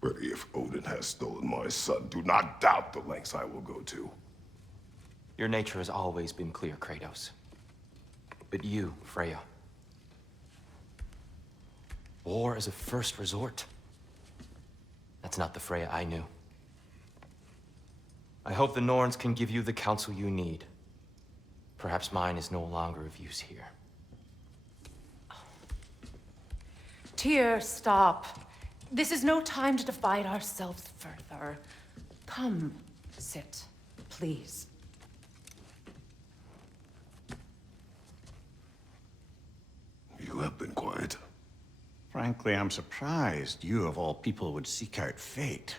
But if Odin has stolen my son, do not doubt the lengths I will go to. Your nature has always been clear, Kratos. But you, Freya. War as a first resort. That's not the Freya I knew. I hope the Norns can give you the counsel you need. Perhaps mine is no longer of use here. Tyr, stop. This is no time to divide ourselves further. Come, sit, please. You have been quiet. Frankly, I'm surprised you, of all people, would seek out fate.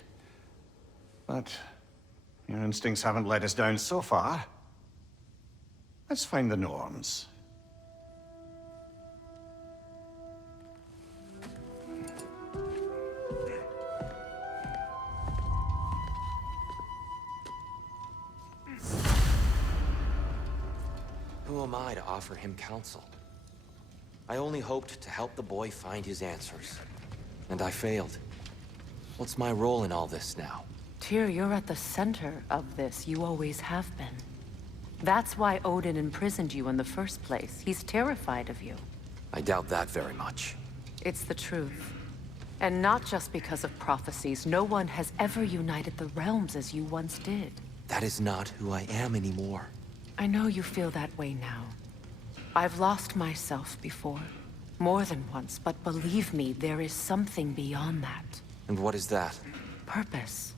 But your instincts haven't let us down so far. Let's find the Norns. Who am I to offer him counsel? I only hoped to help the boy find his answers. And I failed. What's my role in all this now? Tyr, you're at the center of this. You always have been. That's why Odin imprisoned you in the first place. He's terrified of you. I doubt that very much. It's the truth. And not just because of prophecies. No one has ever united the realms as you once did. That is not who I am anymore. I know you feel that way now. I've lost myself before. More than once, but believe me, there is something beyond that. And what is that? Purpose.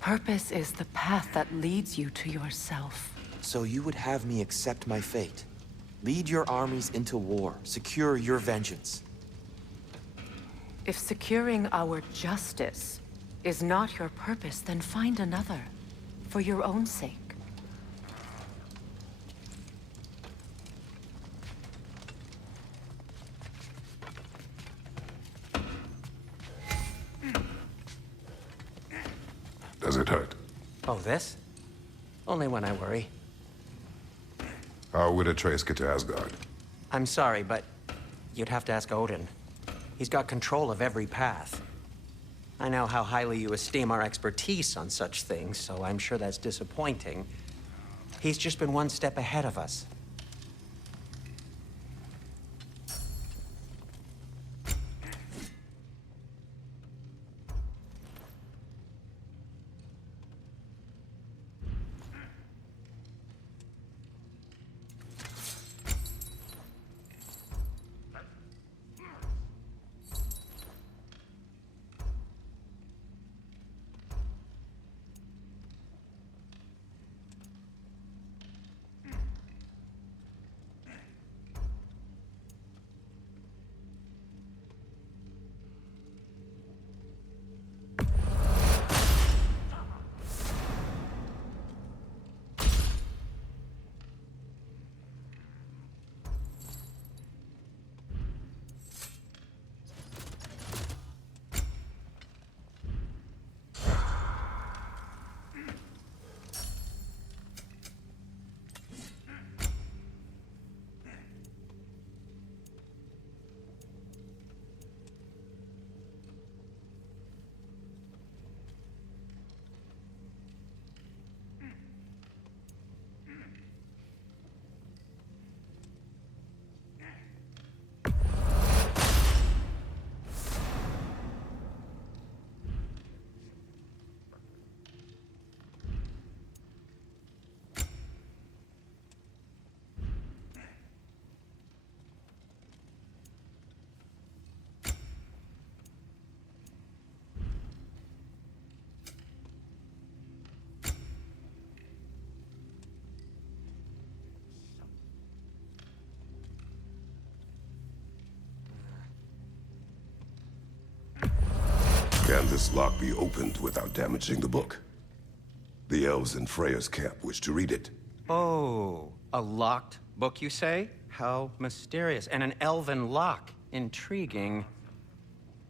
Purpose is the path that leads you to yourself. So you would have me accept my fate? Lead your armies into war, secure your vengeance. If securing our justice is not your purpose, then find another. For your own sake. Does it hurt? Oh, this? Only when I worry. How would Atreus get to Asgard? I'm sorry, but you'd have to ask Odin. He's got control of every path. I know how highly you esteem our expertise on such things, so I'm sure that's disappointing. He's just been one step ahead of us. Can this lock be opened without damaging the book? The elves in Freya's camp wish to read it. Oh, a locked book, you say? How mysterious. And an elven lock. Intriguing.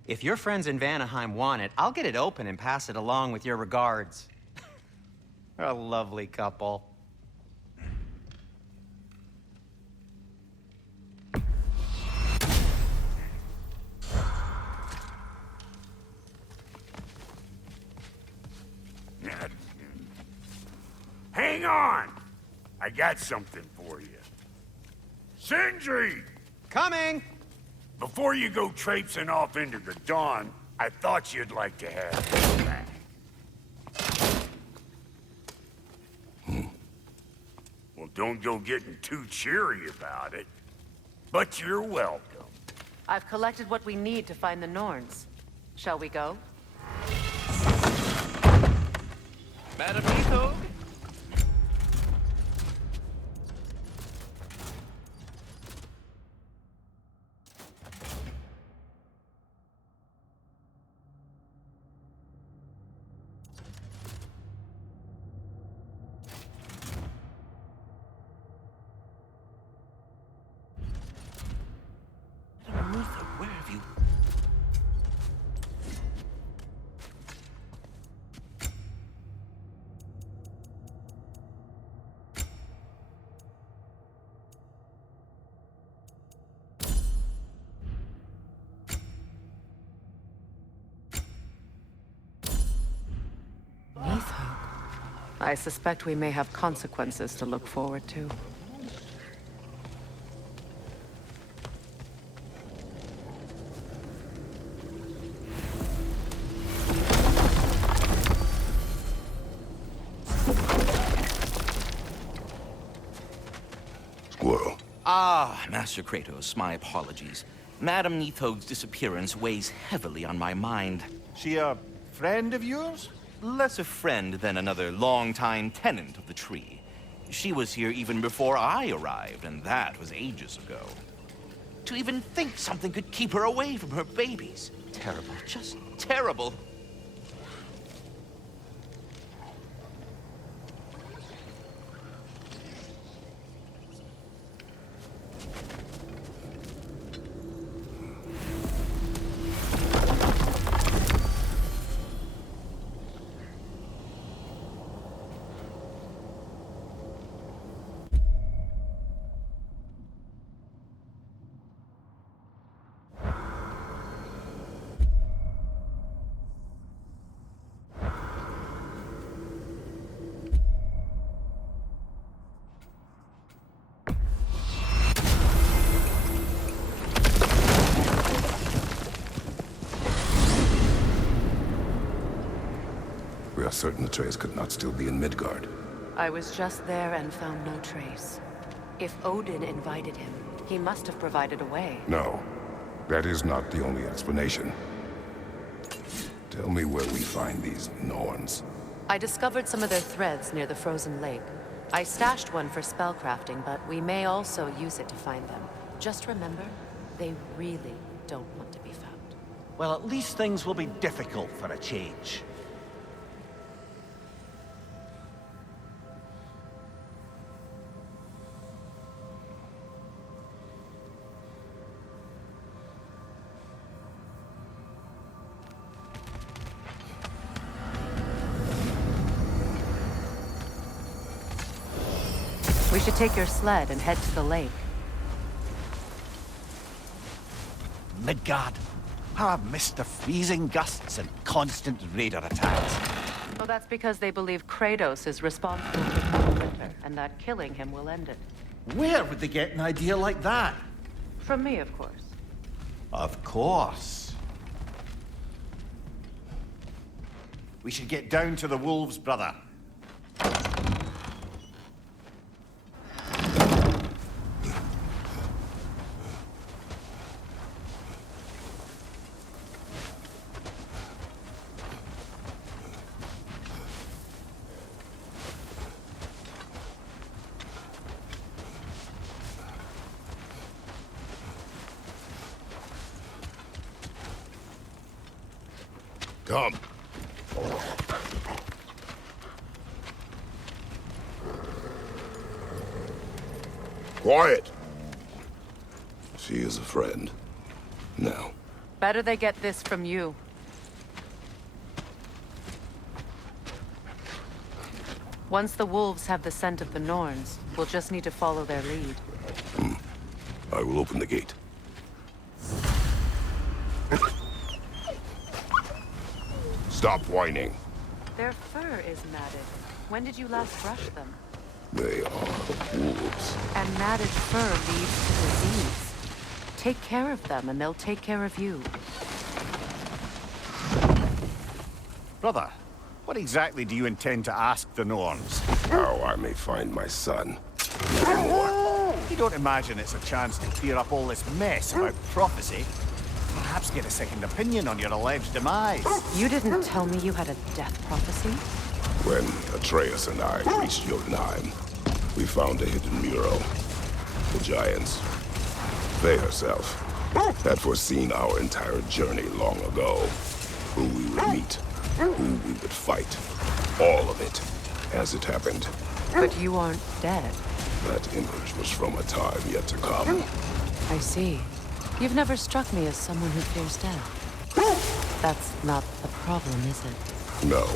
If your friends in Vanaheim want it, I'll get it open and pass it along with your regards. A lovely couple. Hang on! I got something for you. Sindri! Coming! Before you go traipsing off into the dawn, I thought you'd like to have this back. Well, don't go getting too cheery about it. But you're welcome. I've collected what we need to find the Norns. Shall we go? Madam Nithog? Where have you... I suspect we may have consequences to look forward to. Squirrel. Ah, Master Kratos, my apologies. Madam Nithog's disappearance weighs heavily on my mind. She a friend of yours? Less a friend than another longtime tenant of the tree. She was here even before I arrived, and that was ages ago. To even think something could keep her away from her babies. Terrible, just terrible. We are certain Atreus could not still be in Midgard. I was just there and found no trace. If Odin invited him, he must have provided a way. No, that is not the only explanation. Tell me where we find these Norns. I discovered some of their threads near the frozen lake. I stashed one for spellcrafting, but we may also use it to find them. Just remember, they really don't want to be found. Well, at least things will be difficult for a change. We should take your sled and head to the lake. Midgard. How I've missed the freezing gusts and constant raider attacks. Well, that's because they believe Kratos is responsible for the winter, and that killing him will end it. Where would they get an idea like that? From me, of course. Of course. We should get down to the wolves, brother. Come. Quiet. She is a friend. Now. Better they get this from you. Once the wolves have the scent of the Norns, we'll just need to follow their lead. I will open the gate. Stop whining. Their fur is matted. When did you last brush them? They are wolves. And matted fur leads to disease. Take care of them, and they'll take care of you. Brother, what exactly do you intend to ask the Norns? How I may find my son. Nothing more. You don't imagine it's a chance to clear up all this mess about prophecy? Perhaps get a second opinion on your alleged demise. You didn't tell me you had a death prophecy? When Atreus and I reached Jotunheim, we found a hidden mural. The Giants, they herself, had foreseen our entire journey long ago. Who we would meet, who we would fight. All of it, as it happened. But you aren't dead. That image was from a time yet to come. I see. You've never struck me as someone who fears death. That's not the problem, is it? No.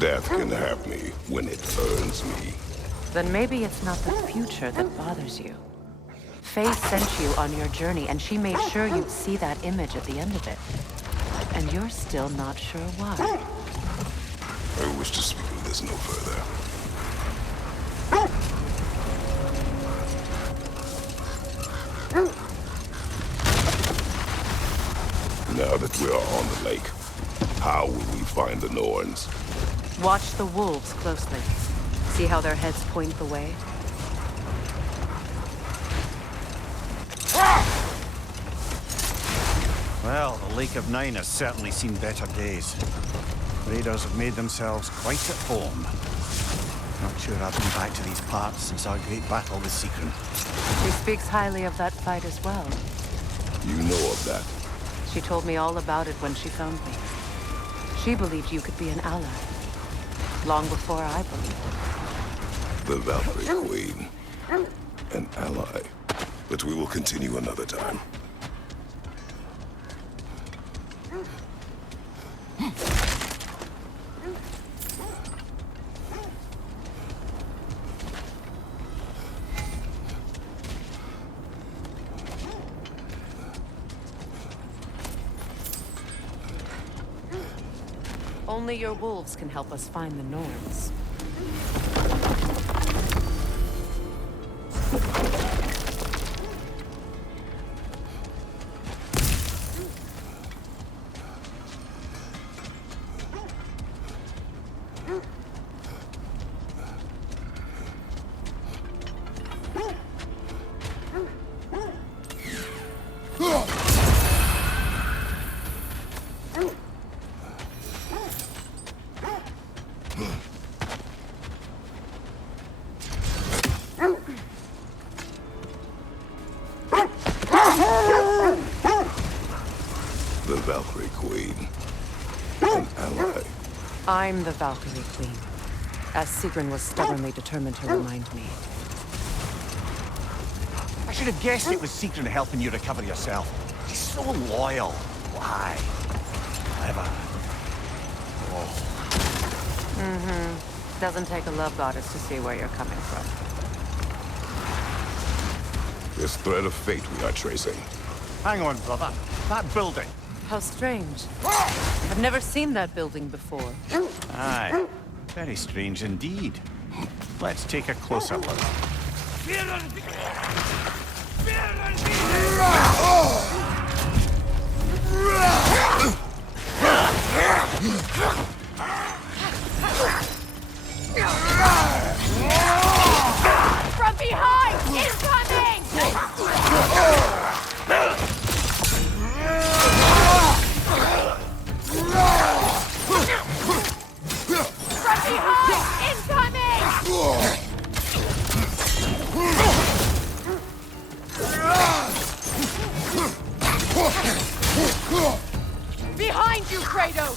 Death can have me when it earns me. Then maybe it's not the future that bothers you. Faye sent you on your journey, and she made sure you'd see that image at the end of it. And you're still not sure why. I wish to speak of this no further. Now that we are on the lake, how will we find the Norns? Watch the wolves closely. See how their heads point the way? Well, the Lake of Nine has certainly seen better days. Raiders have made themselves quite at home. Not sure I've been back to these parts since our great battle with Secret. She speaks highly of that fight as well. You know of that. She told me all about it when she found me. She believed you could be an ally. Long before I believed it. The Valkyrie Queen. An ally. But we will continue another time. Only your wolves can help us find the Norns. The Valkyrie Queen. An ally. I'm the Valkyrie Queen, as Sigrun was stubbornly determined to remind me. I should have guessed it was Secret helping you recover yourself. She's so loyal. Why? Clever. Doesn't take a love goddess to see where you're coming from. This thread of fate we are tracing. Hang on, brother. That building. How strange. I've never seen that building before. Aye. Very strange indeed. Let's take a closer look. From behind! Incoming! From behind! Incoming! Behind you, Kratos!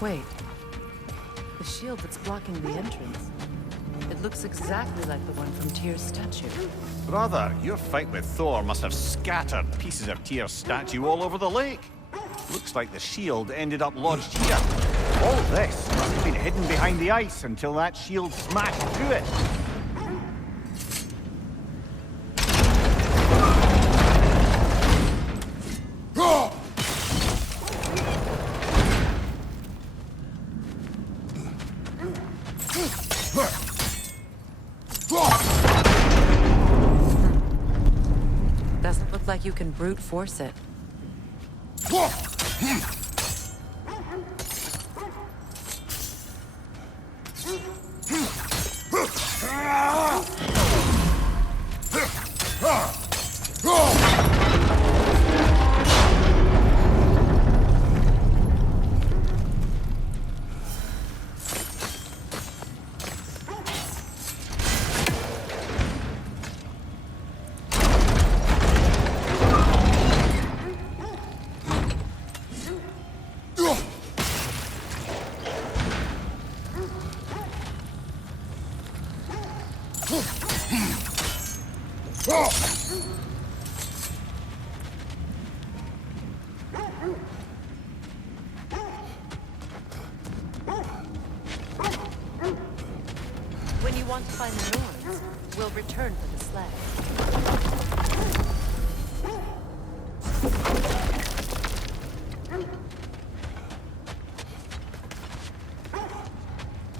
Wait. The shield that's blocking the entrance. It looks exactly like the one from Tyr's statue. Brother, your fight with Thor must have scattered pieces of Tyr's statue all over the lake. Looks like the shield ended up lodged here. All this must have been hidden behind the ice until that shield smashed through it. Doesn't look like you can brute force it. When you want to find the Norns, we'll return for the sled.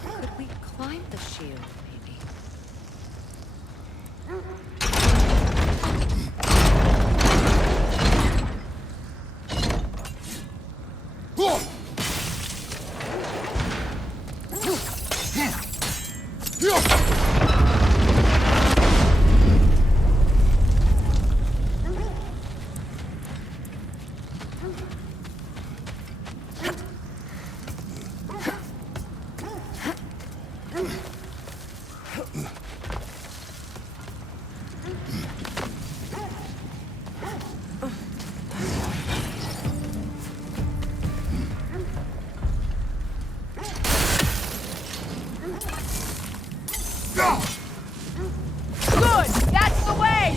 Could we climb the shield, maybe? Good! That's the way!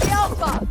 The Alpha!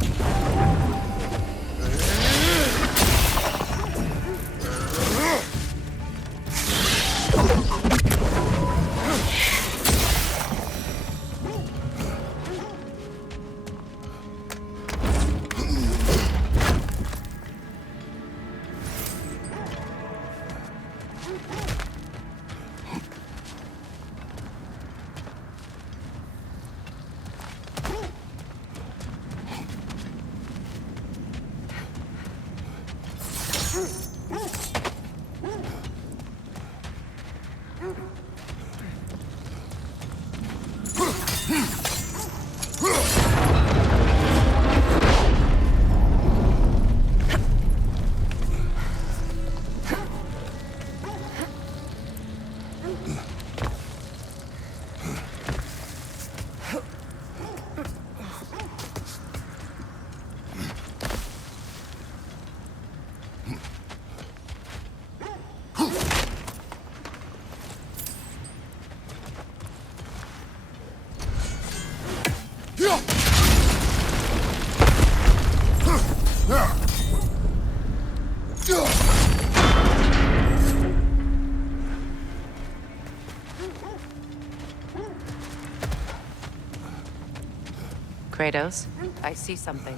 Kratos, I see something.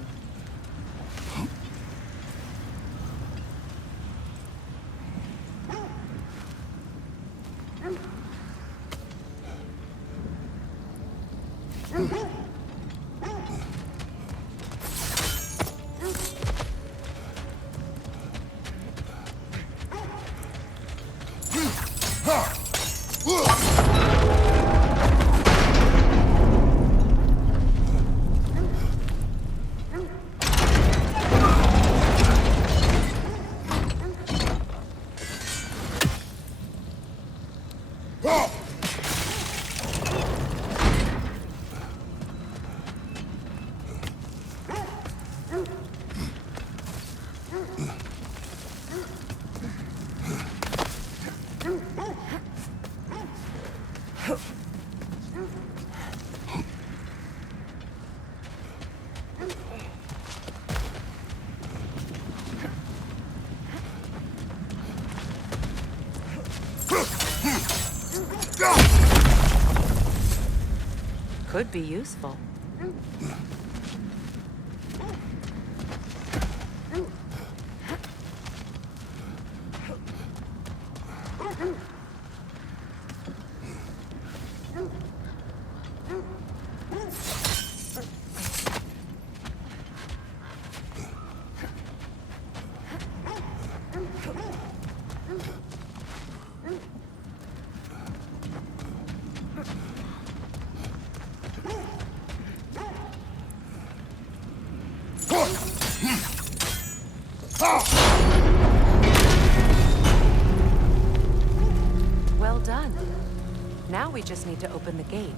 Could be useful. Well done. Now we just need to open the gate.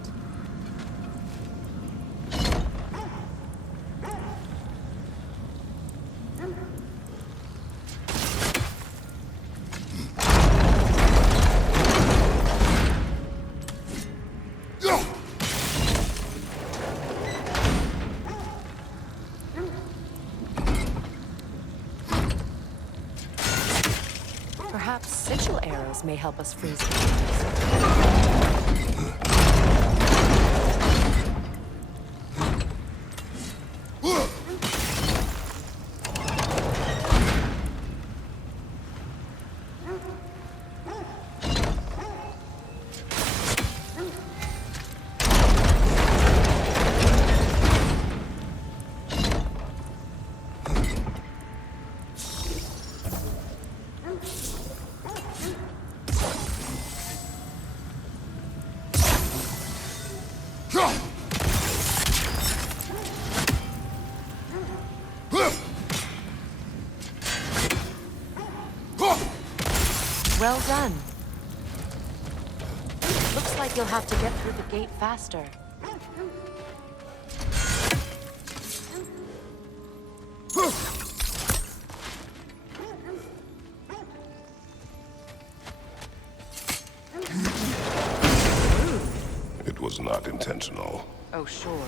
Perhaps sigil arrows may help us freeze the Well done. Looks like you'll have to get through the gate faster. It was not intentional. Oh, sure.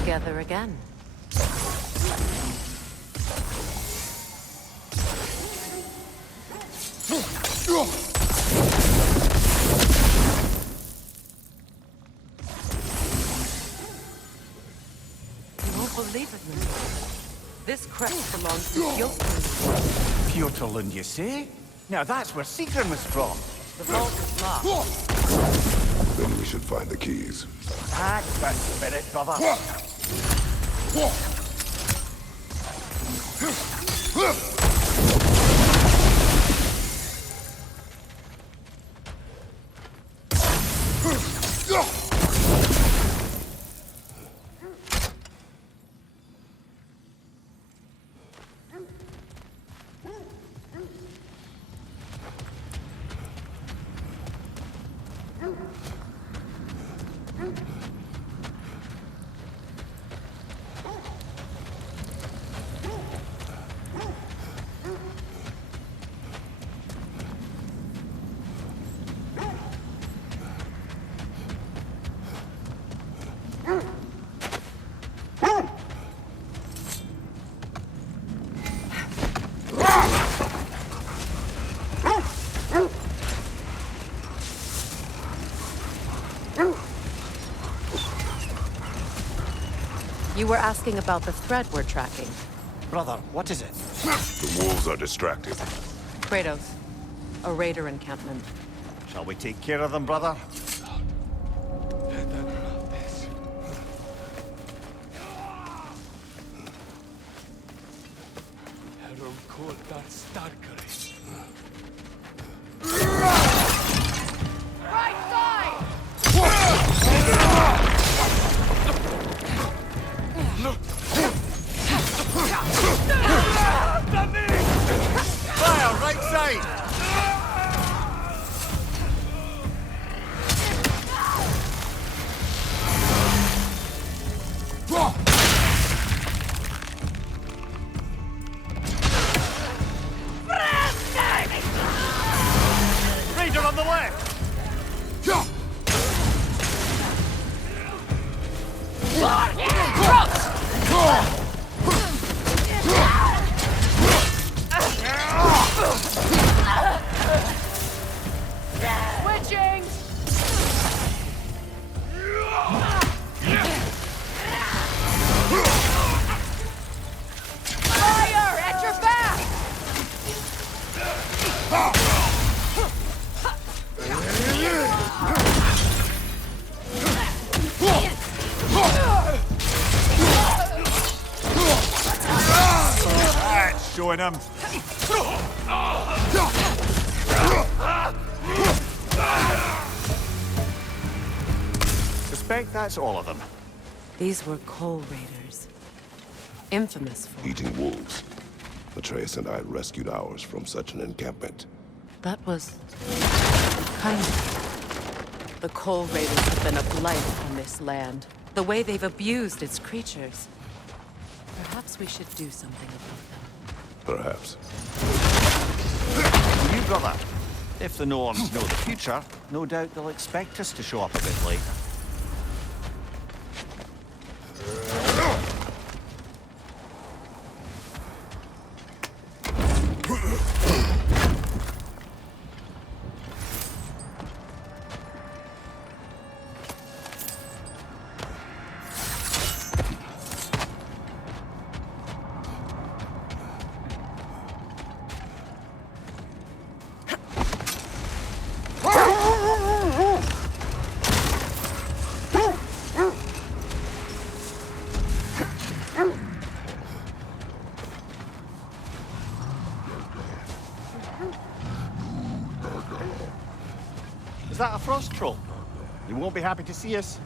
Together again. You won't believe it, Lily. This crest belongs to Fjotun. Fjortland, you say? Now that's where Seagrim was from. The vault is locked. Then we should find the keys. That's the spirit, brother. You were asking about the thread we're tracking. Brother, what is it? The wolves are distracted. Kratos, a raider encampment. Shall we take care of them, brother? Right side! Fire, right side! Raider on the left! showing him. Suspect that's all of them. These were coal raiders. Infamous for... Eating wolves. Atreus and I rescued ours from such an encampment. That was... kind of... The coal raiders have been a blight on this land. The way they've abused its creatures. Perhaps we should do something about them. Perhaps. You, brother. If the Norns know the future, no doubt they'll expect us to show up a bit late. Is that a frost troll? You won't be happy to see us.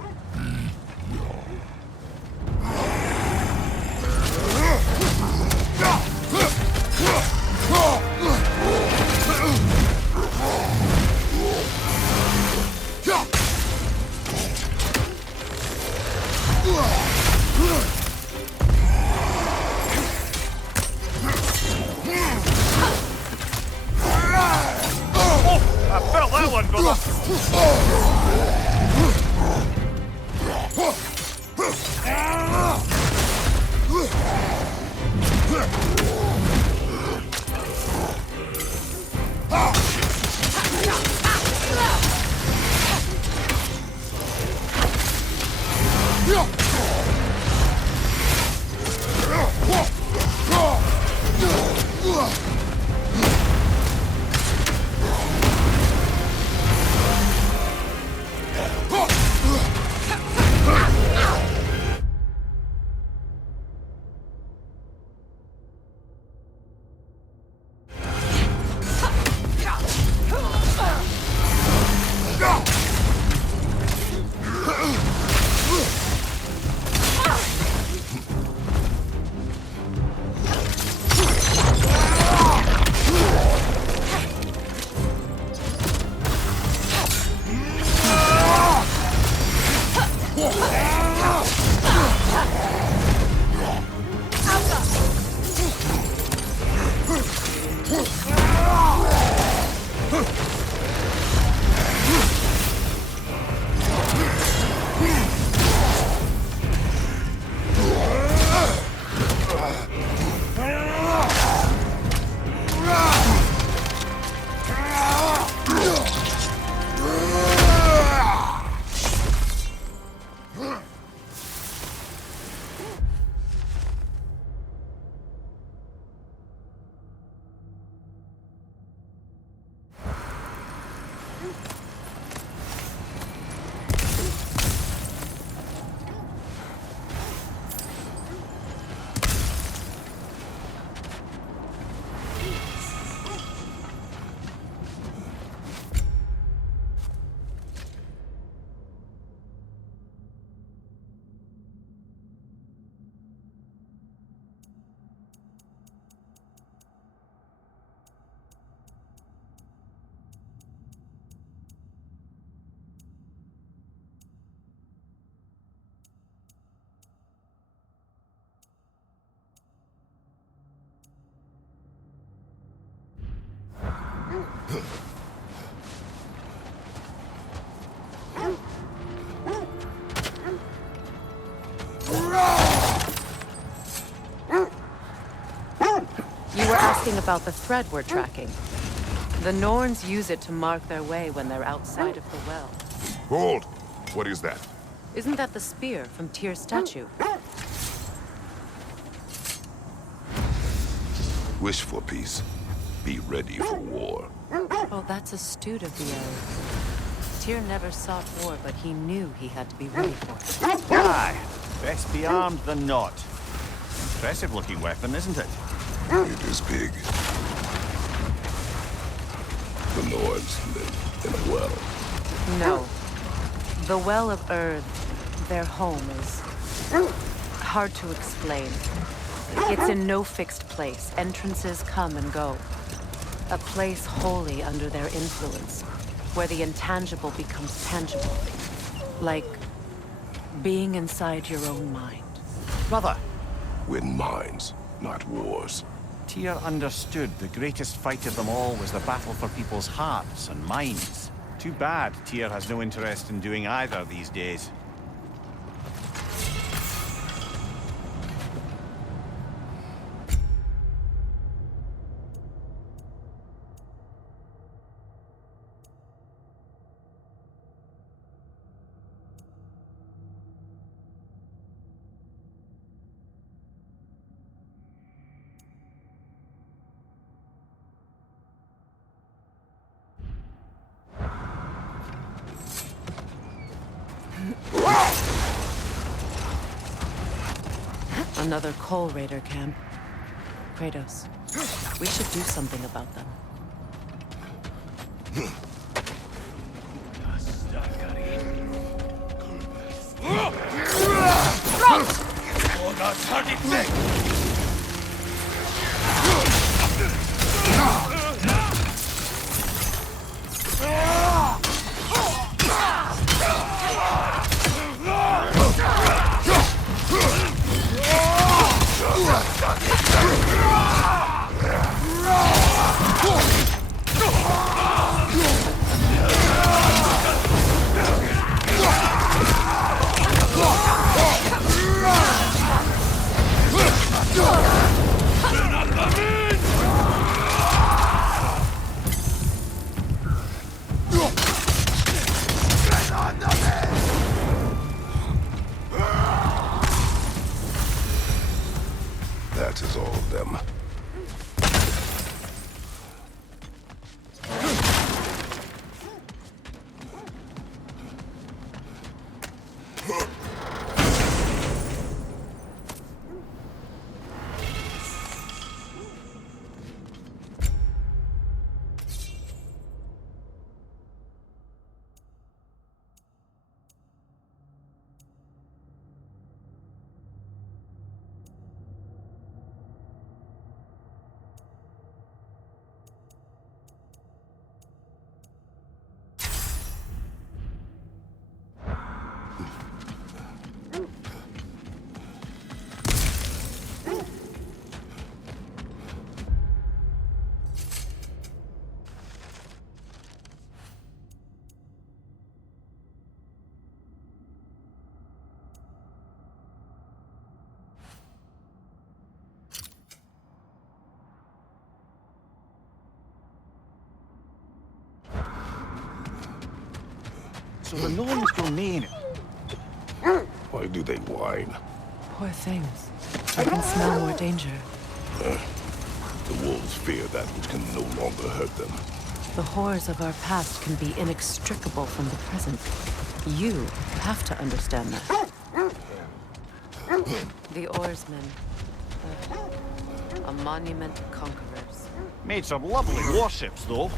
I felt that one, brother! You were asking about the thread we're tracking. The Norns use it to mark their way when they're outside of the well. Hold! What is that? Isn't that the spear from Tyr's statue? Wish for peace. Be ready for war. Oh, that's astute of the elves. Tyr never sought war, but he knew he had to be ready for it. Aye, best be armed than not. Impressive looking weapon, isn't it? It is big. The Nords live in a well. No. The Well of Earth, their home, is hard to explain. It's in no fixed place. Entrances come and go. A place wholly under their influence, where the intangible becomes tangible. Like being inside your own mind. Brother, Win minds, not wars. Tyr understood the greatest fight of them all was the battle for people's hearts and minds. Too bad Tyr has no interest in doing either these days. Another Coal Raider camp. Kratos, we should do something about them. That is all of them. So the gnomes domain. Why do they whine? Poor things. I can smell more danger. The wolves fear that which can no longer hurt them. The horrors of our past can be inextricable from the present. You have to understand that. The oarsmen. A monument to conquerors. Made some lovely warships, though.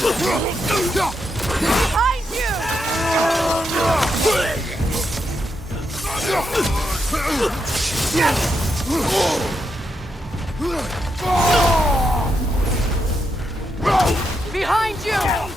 Behind you! Behind you!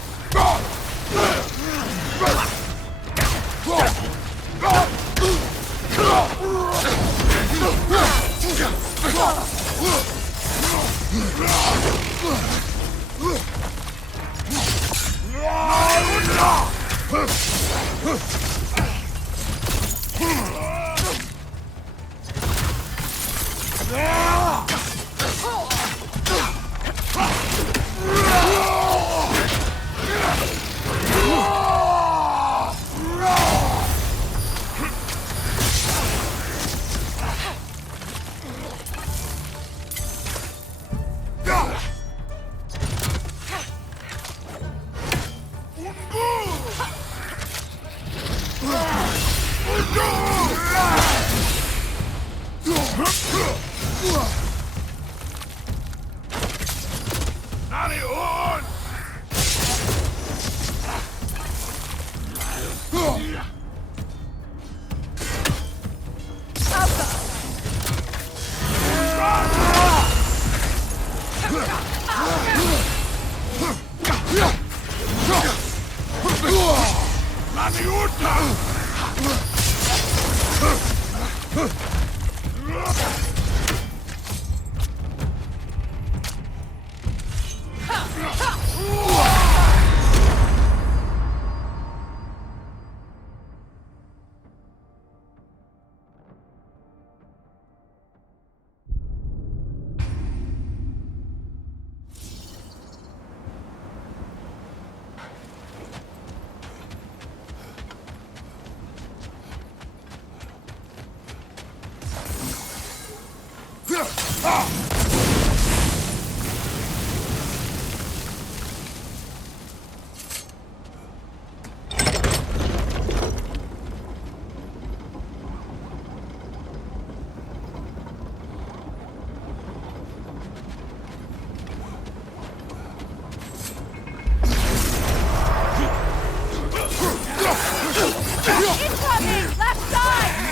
Incoming! Left side!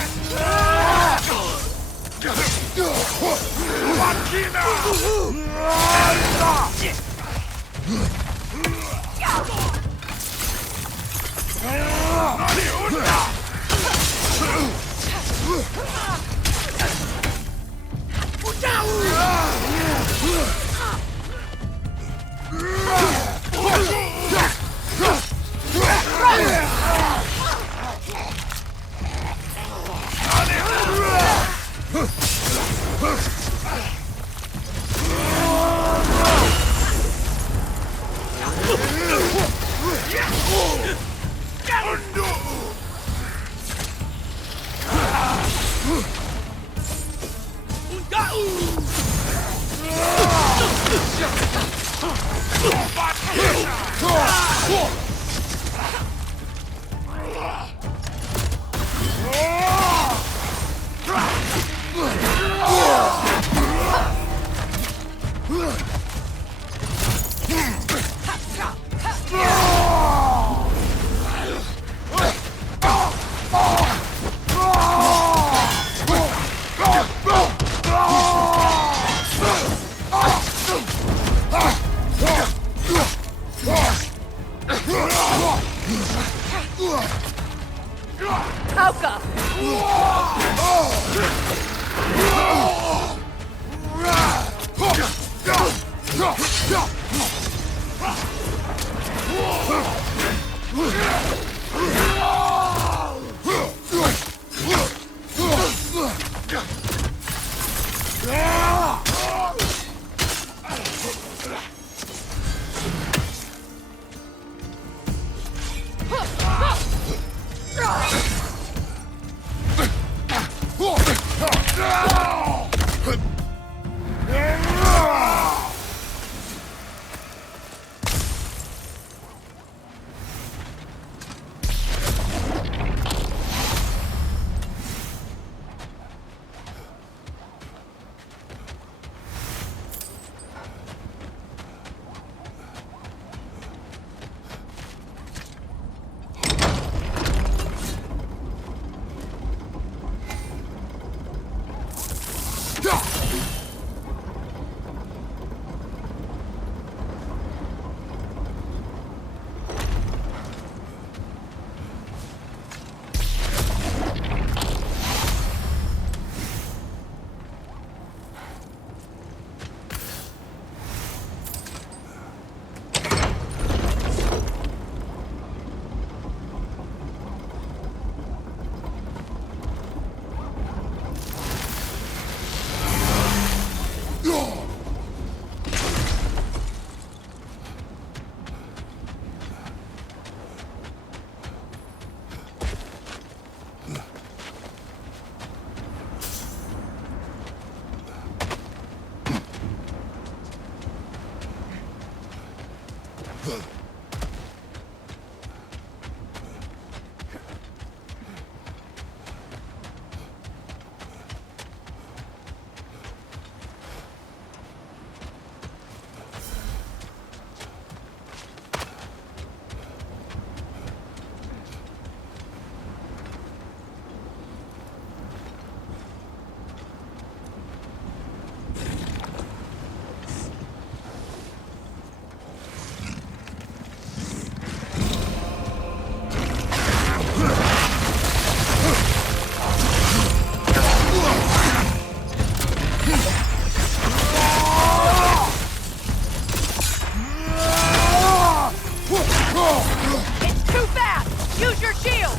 It's too fast! Use your shield!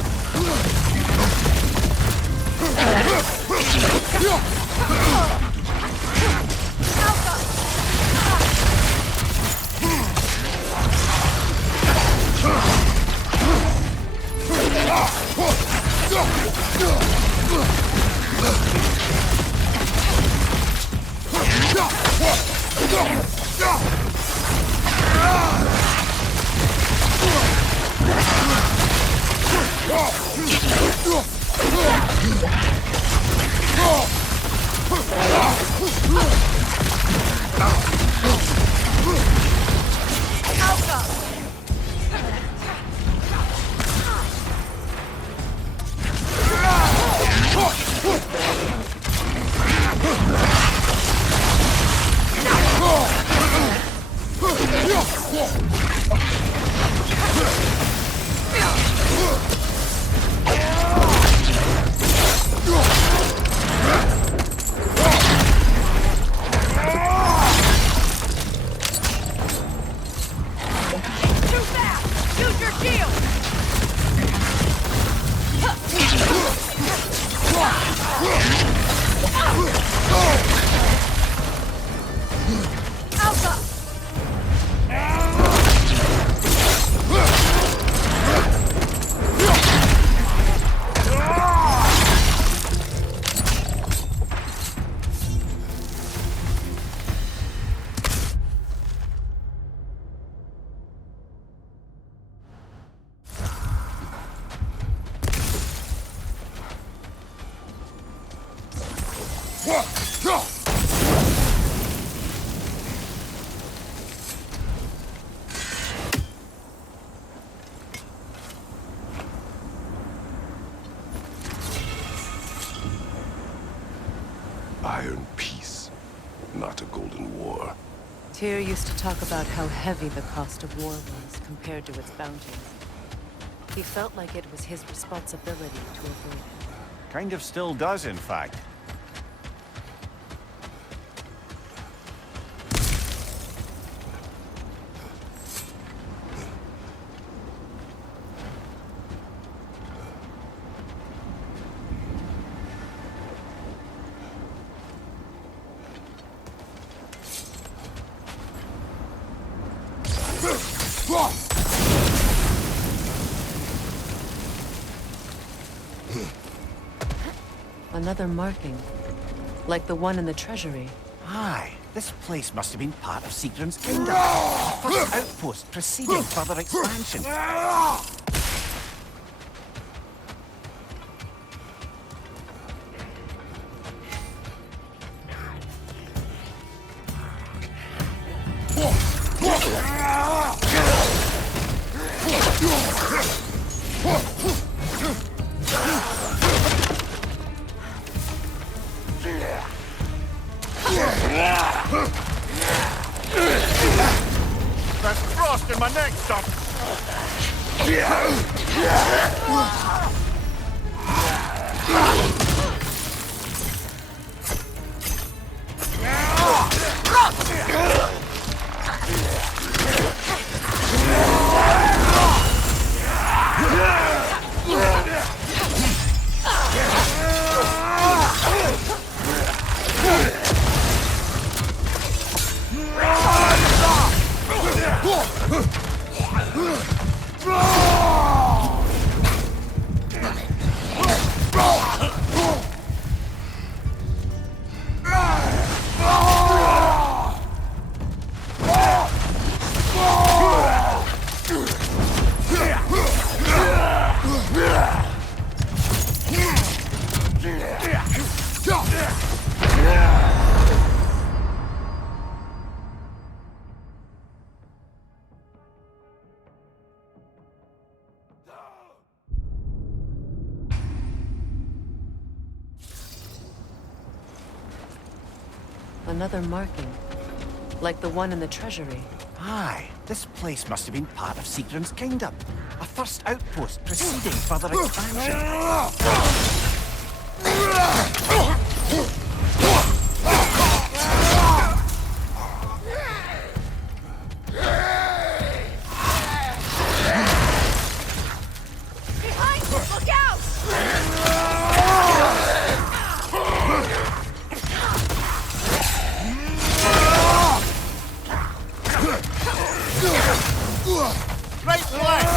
Too fast! Use your shield! Alpha! Iron peace, not a golden war. Tyr used to talk about how heavy the cost of war was compared to its bounty. He felt like it was his responsibility to avoid it. Kind of still does, in fact. Another marking, like the one in the treasury. Aye, this place must have been part of Sigrun's kingdom. First outpost preceding further expansion. That's frost in my neck, son. Another marking. Like the one in the treasury. Aye, this place must have been part of Sigrun's kingdom. A first outpost preceding further expansion. Behind you! Look out! Right flank!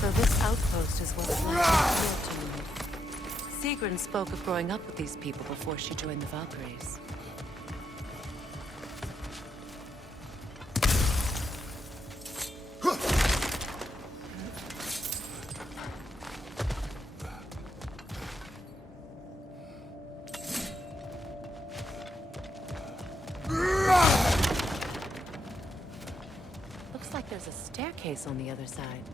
So this outpost is what's like to me. Sigrun spoke of growing up with these people before she joined the Valkyries. Looks like there's a staircase on the other side.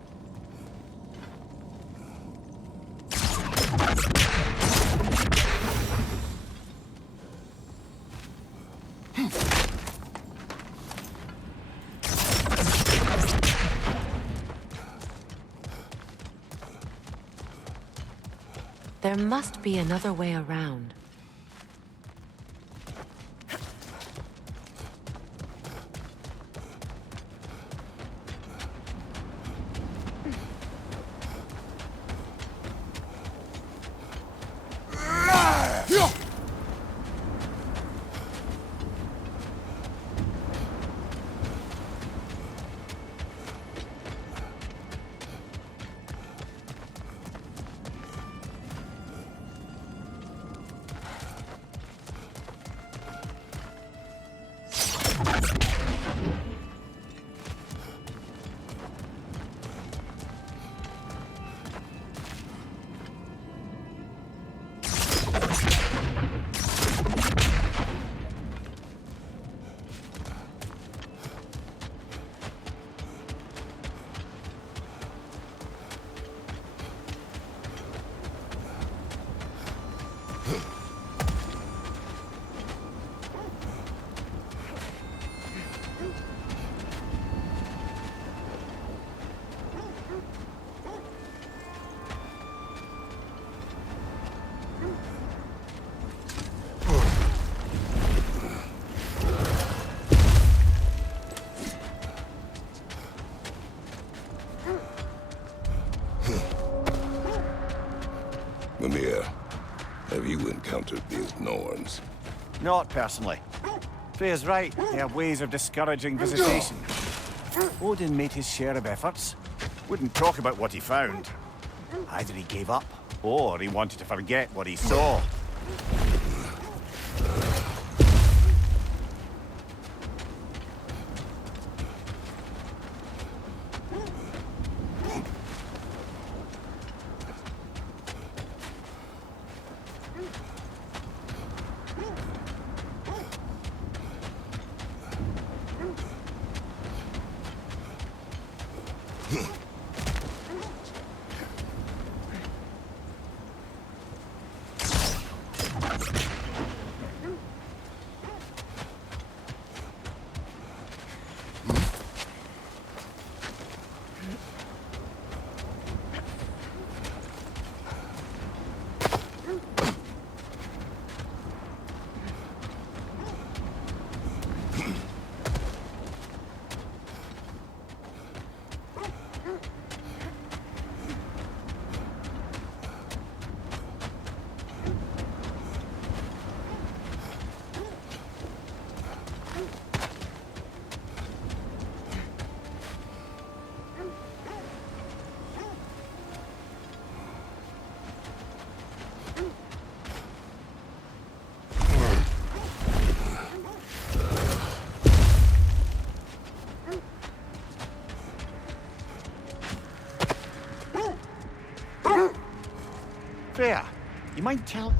There must be another way around. Mimir, have you encountered these Norns? Not personally. Freya's right, they have ways of discouraging visitation. Odin made his share of efforts. Wouldn't talk about what he found. Either he gave up, or he wanted to forget what he saw. Freya, you mind telling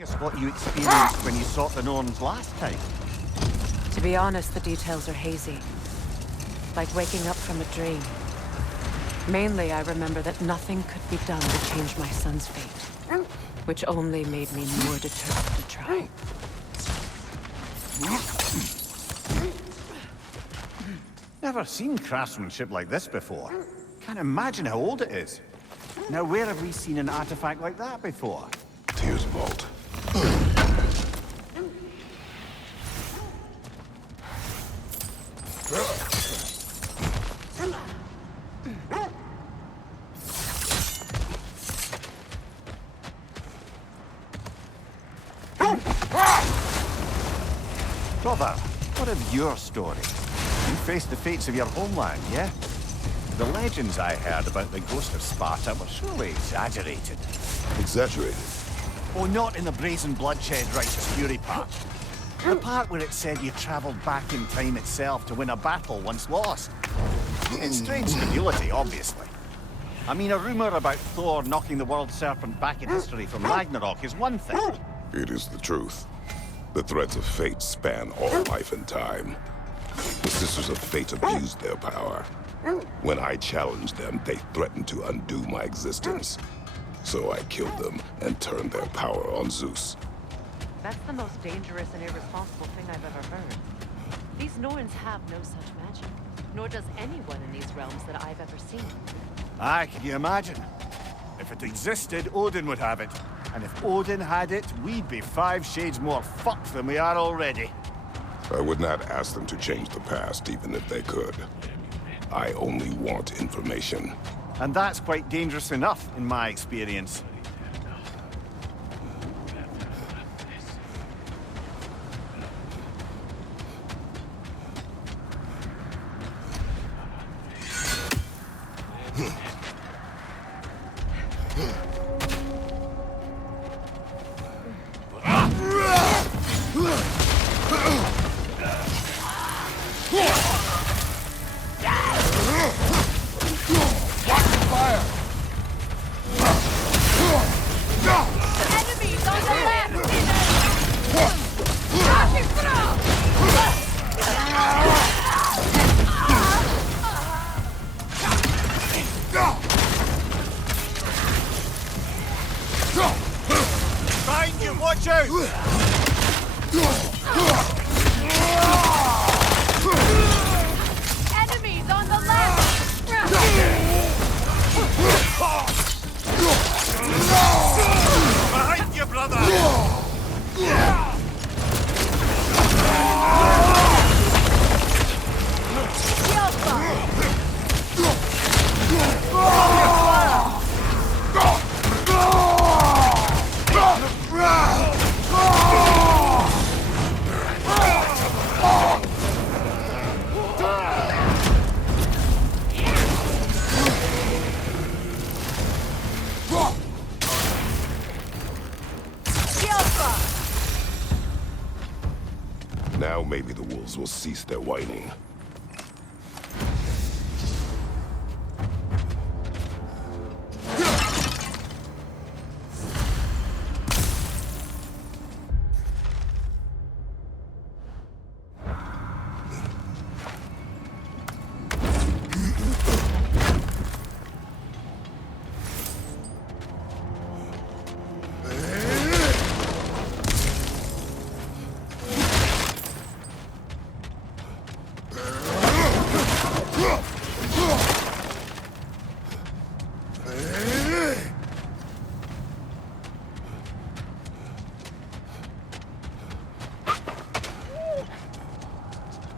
us what you experienced when you sought the Norns last time? To be honest, the details are hazy. Like waking up from a dream. Mainly, I remember that nothing could be done to change my son's fate. Which only made me more determined to try. Never seen craftsmanship like this before. Can't imagine how old it is. Now, where have we seen an artifact like that before? Tears Vault. Brother, what of your story? You faced the fates of your homeland, yeah? The legends I heard about the ghost of Sparta were surely exaggerated. Exaggerated? Oh, not in the brazen bloodshed righteous fury part. The part where it said you traveled back in time itself to win a battle once lost. It's strange credulity, obviously. I mean, a rumor about Thor knocking the world serpent back in history from Ragnarok is one thing. It is the truth. The threads of fate span all life and time. The Sisters of Fate abused their power. When I challenged them, they threatened to undo my existence. So I killed them and turned their power on Zeus. That's the most dangerous and irresponsible thing I've ever heard. These Norns have no such magic. Nor does anyone in these realms that I've ever seen. Aye, can you imagine? If it existed, Odin would have it. And if Odin had it, we'd be 5 shades more fucked than we are already. I would not ask them to change the past, even if they could. I only want information. And that's quite dangerous enough, in my experience. Enemies on the left! Behind you, watch out! Enemies on the left! Behind you, brother! Now maybe the wolves will cease their whining.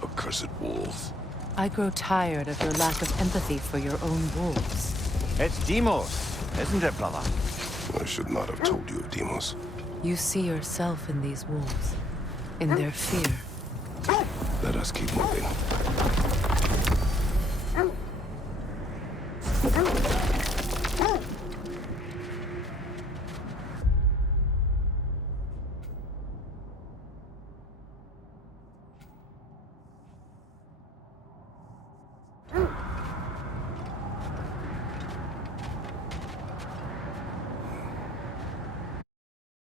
Accursed wolves. I grow tired of your lack of empathy for your own wolves. It's Demos, isn't it, brother? I should not have told you of Demos. You see yourself in these wolves. In their fear. Let us keep moving.